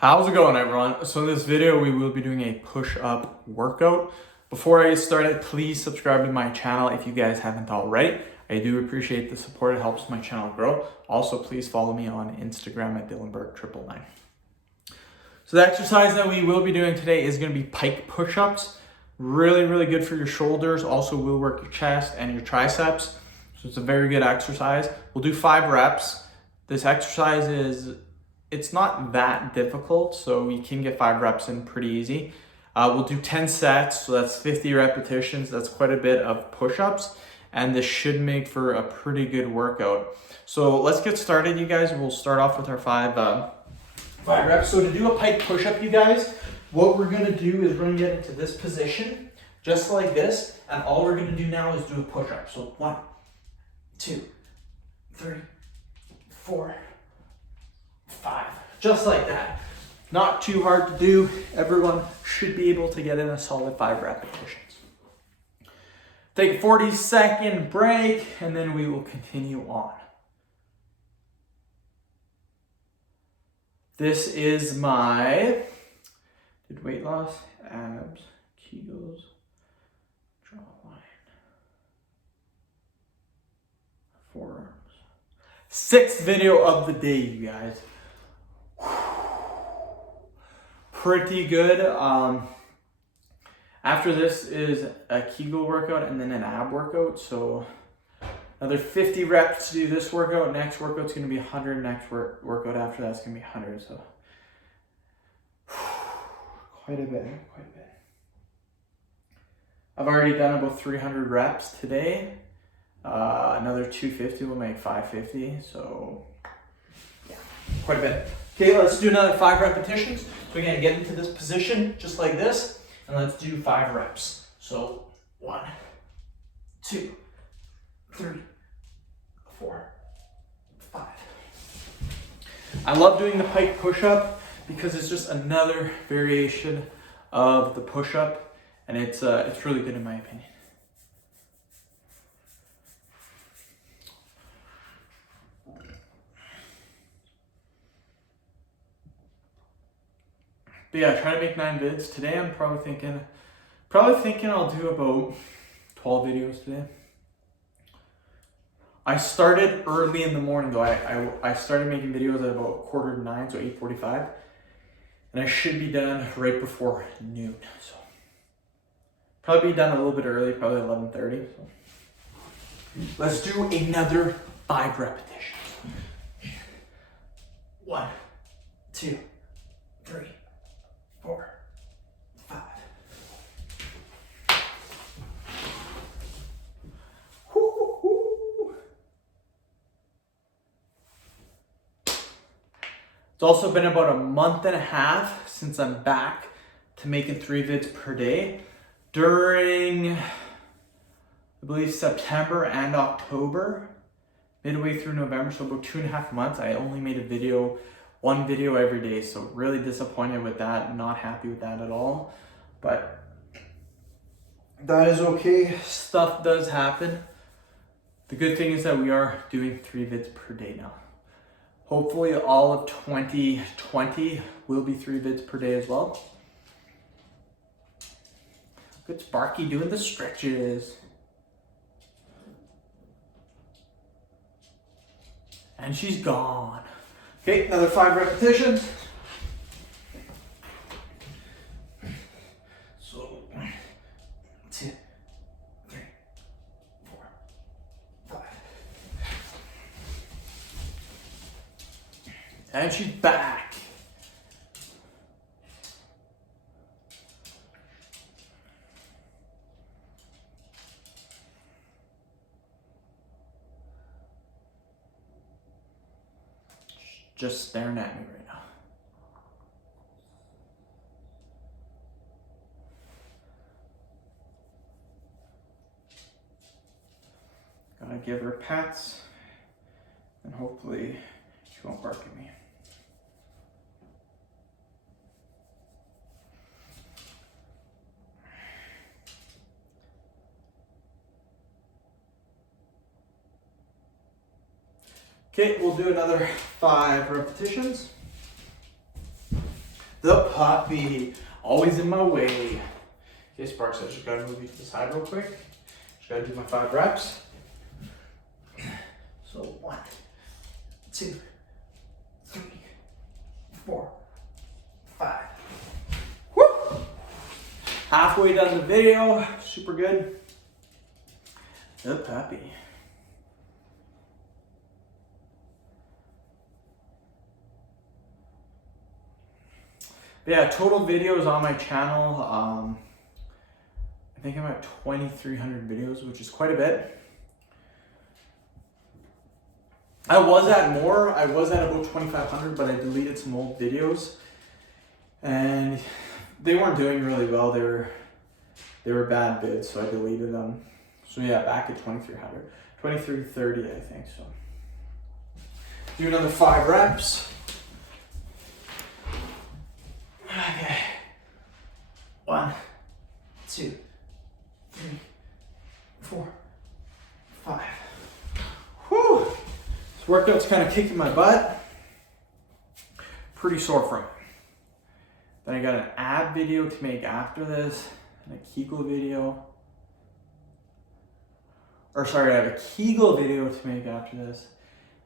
How's it going, everyone? So in this video, we will be doing a push-up workout. Before I get started, please subscribe to my channel if you guys haven't already. I do appreciate the support. It helps my channel grow. Also, please follow me on Instagram at DylanBurke999. So the exercise that we will be doing today is going to be pike push-ups. Really, really good for your shoulders. Also will work your chest and your triceps. So it's a very good exercise. We'll do 5 reps. This exercise it's not that difficult, so you can get 5 reps in pretty easy. We'll do 10 sets, so that's 50 repetitions. That's quite a bit of push-ups, and this should make for a pretty good workout. So let's get started, you guys. We'll start off with our 5 reps. So to do a pike push-up, you guys, what we're gonna do is we're gonna get into this position, just like this, and all we're gonna do now is do a push-up. So 1, 2, 3, 4, 5, just like that. Not too hard to do. Everyone should be able to get in a solid 5 repetitions. Take a 40-second break, and then we will continue on. This is my did weight loss, abs, Kegels, draw a line, forearms. 6th video of the day, you guys. Pretty good. After this is a Kegel workout and then an ab workout. So another 50 reps to do this workout. Next workout's going to be 100. Next workout after that's going to be 100. So quite a bit. I've already done about 300 reps today. Another 250 will make 550. So yeah, quite a bit. Okay, let's do another 5 repetitions. So we're gonna get into this position just like this, and let's do 5 reps. So 1, 2, 3, 4, 5. I love doing the pike push-up because it's just another variation of the push-up, and it's really good in my opinion. But yeah, try to make 9 vids. Today I'm probably thinking I'll do about 12 videos today. I started early in the morning though. I started making videos at about 8:45, so 8:45. And I should be done right before noon. So probably be done a little bit early, probably 11:30. So let's do another 5 repetitions. 1, 2, 3, 4, 5. Woo-hoo-hoo. It's also been about a month and a half since I'm back to making 3 vids per day. During, I believe, September and October, midway through November, so about 2.5 months, I only made one video every day. So really disappointed with that, not happy with that at all, but that is okay. Stuff does happen. The good thing is that we are doing 3 vids per day now. Hopefully all of 2020 will be 3 vids per day as well. Good Sparky doing the stretches. And she's gone. Okay, another 5 repetitions. So 1, 2, 3, 4, 5. And she's back. Just staring at me right now. Gotta give her pats, and hopefully she won't bark at me. Okay, we'll do another 5 repetitions. The puppy, always in my way. Okay, Sparks, I just gotta move you to the side real quick. Just gotta do my 5 reps. So 1, 2, 3, 4, 5. Woo! Halfway done the video, super good. The puppy. But yeah, total videos on my channel. I think I'm at 2,300 videos, which is quite a bit. I was at more. I was at about 2,500, but I deleted some old videos, and they weren't doing really well. They were bad vids, so I deleted them. So yeah, back at 2,300, 2,330, I think. So do another 5 reps. Okay. 1, 2, 3, 4, 5. Whew. This workout's kind of kicking my butt. Pretty sore from it. Then I got an ab video to make after this, and a Kegel video. Or sorry, I have a Kegel video to make after this,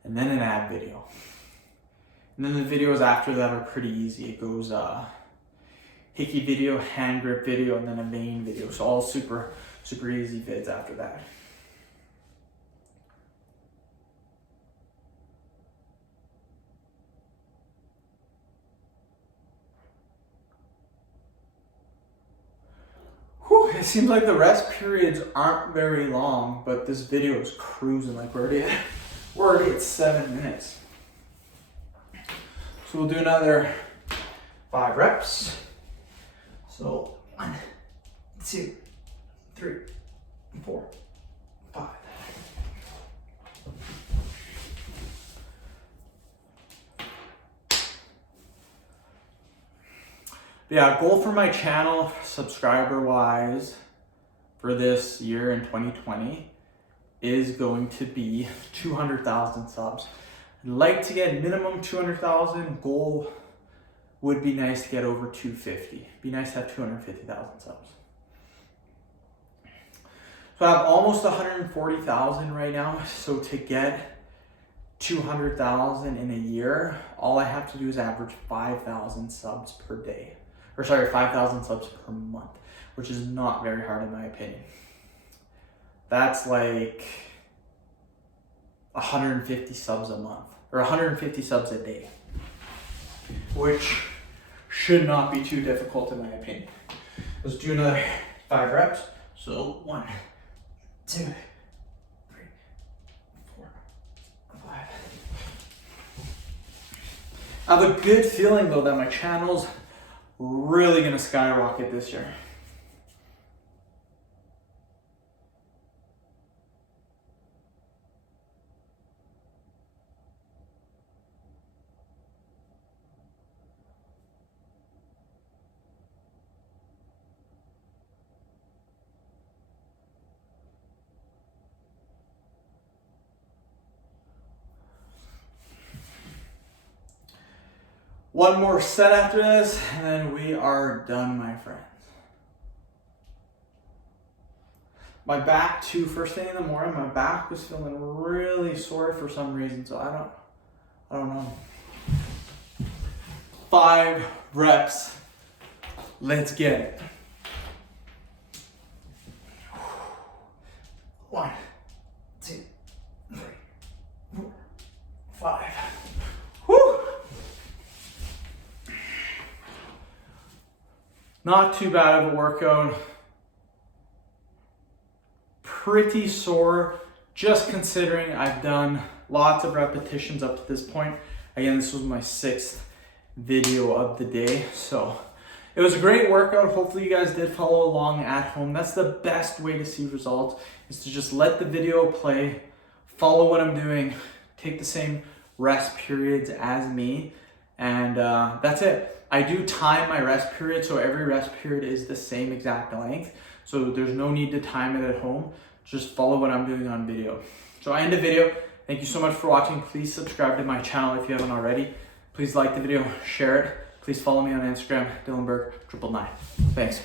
and then an ab video. And then the videos after that are pretty easy. It goes hickey video, hand grip video, and then a main video. So all super easy vids after that. Whew, it seems like the rest periods aren't very long, but this video is cruising. Like we're already at 7 minutes. So we'll do another 5 reps. So 1, 2, 3, 4, 5. But yeah, goal for my channel, subscriber wise, for this year in 2020 is going to be 200,000 subs. I'd like to get minimum 200,000. Goal would be nice to get over 250. Be nice to have 250,000 subs. So I have almost 140,000 right now. So to get 200,000 in a year, all I have to do is average 5,000 subs per day. Or sorry, 5,000 subs per month, which is not very hard in my opinion. That's like 150 subs a month, or 150 subs a day, which should not be too difficult in my opinion. Let's do another 5 reps. So 1, 2, 3, 4, 5. I have a good feeling though that my channel's really gonna skyrocket this year. One more set after this, and then we are done, my friends. My back too, first thing in the morning, my back was feeling really sore for some reason, so I don't know. 5 reps. Let's get it. 1, 2, 3, 4, 5. Whew. Not too bad of a workout. Pretty sore, just considering I've done lots of repetitions up to this point. Again, this was my 6th video of the day. So it was a great workout. Hopefully you guys did follow along at home. That's the best way to see results, is to just let the video play, follow what I'm doing, take the same rest periods as me, and that's it. I do time my rest period, so every rest period is the same exact length. So there's no need to time it at home. Just follow what I'm doing on video. So I end the video. Thank you so much for watching. Please subscribe to my channel if you haven't already. Please like the video, share it, Please follow me on Instagram, Dylanberg999. Thanks.